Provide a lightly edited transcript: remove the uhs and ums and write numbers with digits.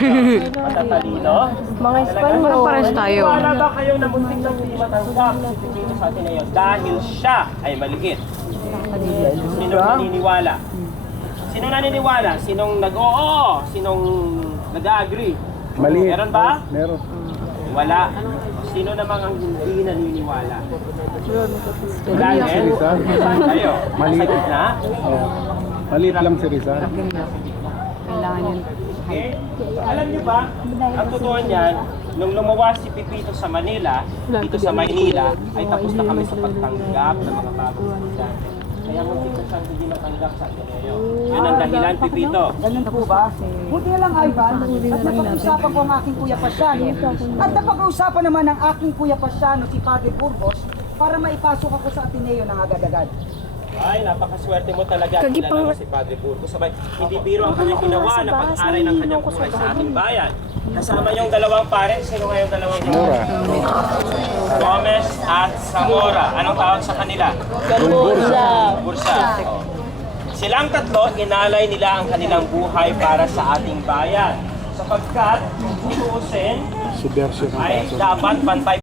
Matatalino? Mga Espanyol. Parang pares tayo. Wala ba kayong namuntik ng di matanggap si Pipito sa Ateneo dahil siya ay maliit? Sinong naniniwala? Sinong naniniwala? Sinong nag-oo? Sinong nag-agree? Maliit. Meron ba? Meron. Wala. Sino namang ang hindi naniniwala? Dahil? Si Rizal. Saan kayo? Maliit. Sa gitna? Oh. Maliit lang si Rizal. Kailangan yun. Okay? Alam niyo ba, ang totoo niyan, nung lumawas si Pipito sa Manila, dito sa Maynila, ay tapos na kami sa pagtanggap ng mga bagong estudyante. Kaya muntik na siyang hindi matanggap sa Ateneo. Yun ang dahilan, Pipito. Ganun po ba? Buti na lang, Ivan, at napag-usapan ko ang aking Kuya Pasiano. At napag-usapan naman ng aking Kuya Pasiano, si Padre Burgos, para maipasok ako sa Ateneo ng agad-agad. Ay, napakaswerte mo talaga. Kagipang- Kilala mo si Padre Burgos. Sabay, hindi biro ang kanyang ginawa na pag-aray ng kanyang buhay sa ating bayan. Kasama yung dalawang pare. Sino nga yung dalawang Mura. Gomez at Zamora. Anong tawag sa kanila? Bursa. Bursa. Oh. Silang tatlo, inalay nila ang kanilang buhay para sa ating bayan. Sapagkat, kung tuusin, Subversión ng ay kaso. dapat pantay